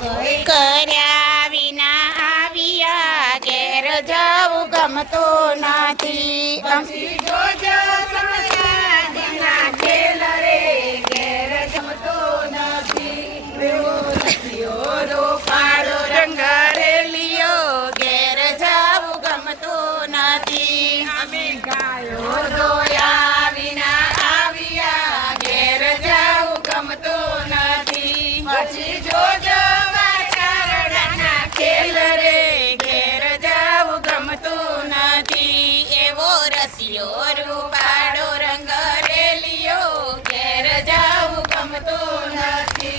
કર્યા વિના આવ્યા ઘેર જવું ગમતું નથી. પછી જોજો સમયાના ખેલ રે ઘેર જમતો નથી. એવો રસિયો રોપાળો રંગ રેલિયો ઘેર જવું ગમતું નથી. અમે ગાયો દોયા વિના આવ્યા ઘેર જવું ગમતું નથી. પછી જોજો વાછરડાના ખેલ રે ઘેર જવું ગમતું નથી. એવો રસિયો રૂપાળો રંગ રેલિયો ઘેર જવું ગમતું નથી.